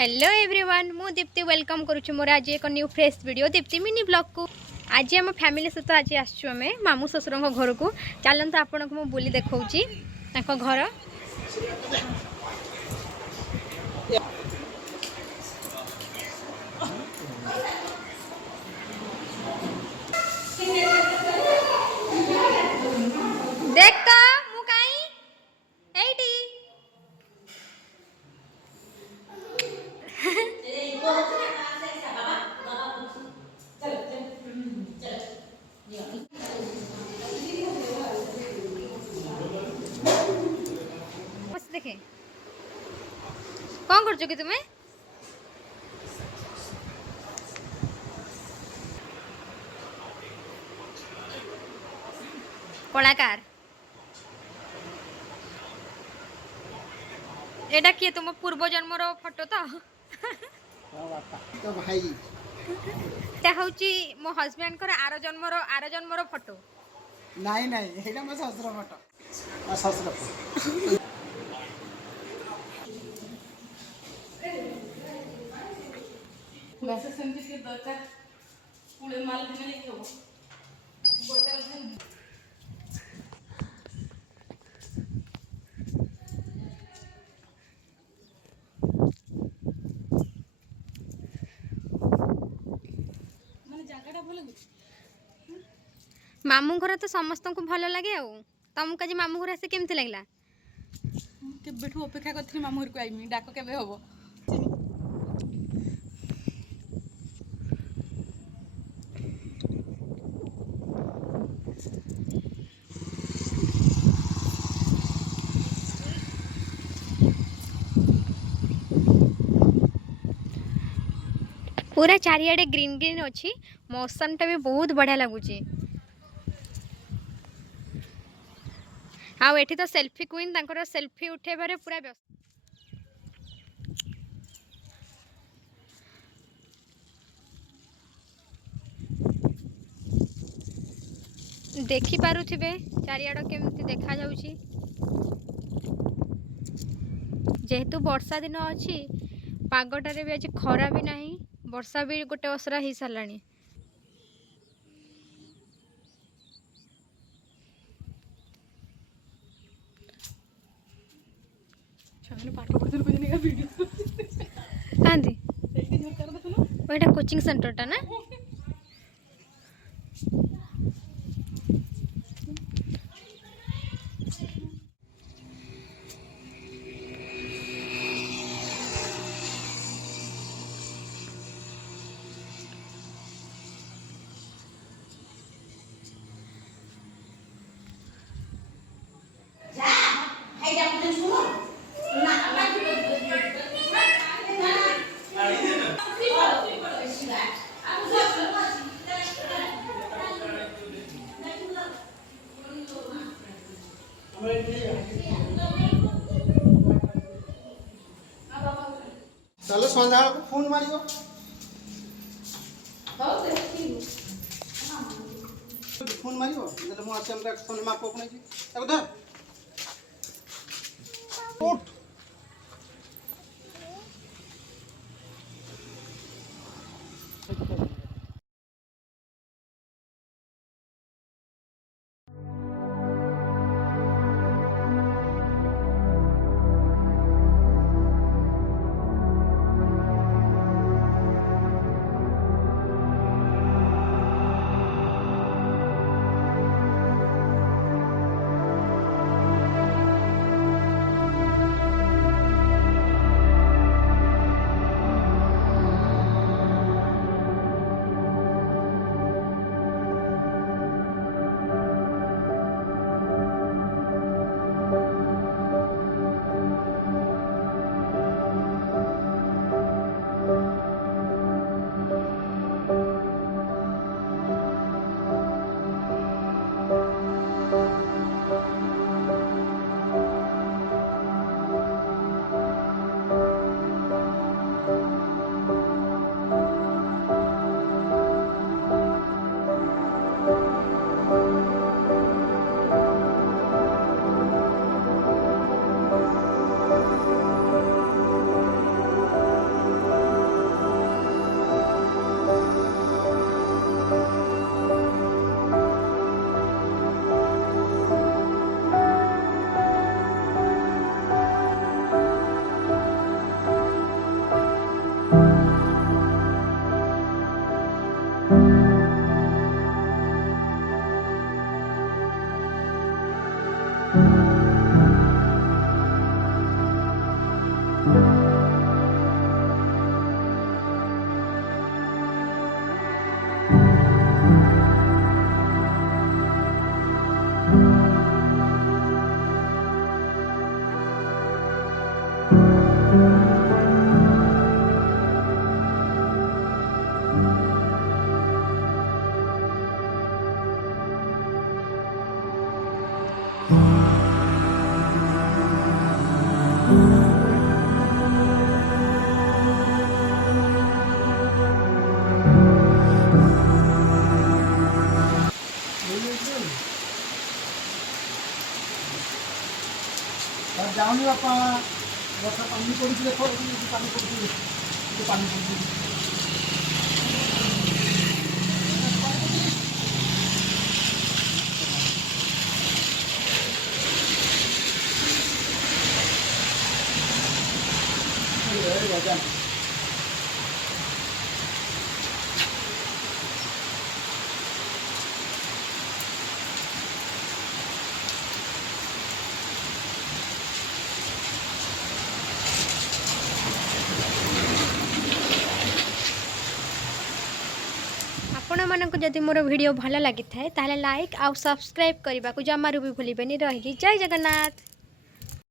Hello everyone मु Deepti welcome करुछु मोर आज एक new fresh video Deepti mini blog को। आज आम फैमिली सहित आज आसछु आमे मामू ससुर घर को। चलते आपन को मु बुली देखौची ताको घर। देख तो मु काई एठी देखे कौन कर कि तुम्हें कलाकार एटा किए तुम पूर्व जन्मर फोटो तो भाई एटा होची मो हस्बैंड कर आर जन्मर फोटो नहीं नहीं एटा मो ससुर फोटो ससुर मैसेज सेमती के दरकार पुळे माल दिने लेके हो गोटे मामू घर तो समस्त को भल लगे आ तुमको आज मामू घर आसे केमती लगला केबेठू अपेक्षा करथि मामू घर को आइमी डाक केबे होबो पूरा चारियाडे ग्रीन ग्रीन अच्छी मौसम टा भी बहुत बढ़िया लगुच। आउ तो सेल्फी क्वीन तांकर सेल्फी उठेबारे पूरा व्यस्त। देखि पारुथिबे चारियाड केमती देखा जाउची। जेहेतु वर्षा दिन अच्छी पागटारे भी आज खरा भी नहीं वर्षा भी गोटे असरा हो साराणी। पाठ पढ़ते को जने का वीडियो कांदी एठी झरकार देखनो ओइटा कोचिंग सेंटर टा ना चलो संध्या को फोन मारियो फोन मारियो जले मो आसे हमरा सोने मा पोक नै ताको धर उठ जाऊनी बापा बर्षा पानी पड़ी देखो पानी पड़ी पानी पड़ी ଆପଣମାନଙ୍କୁ ଯଦି ମୋର ଭିଡ଼ିଓ ଭଲ ଲାଗିଥାଏ ତାହେଲେ ଲାଇକ୍ ଆଉ ସବସ୍କ୍ରାଇବ୍ କରିବାକୁ ଜମାରୁ ବି ଭୁଲିବେନି। ରହିଲି ଜୟ ଜଗନ୍ନାଥ।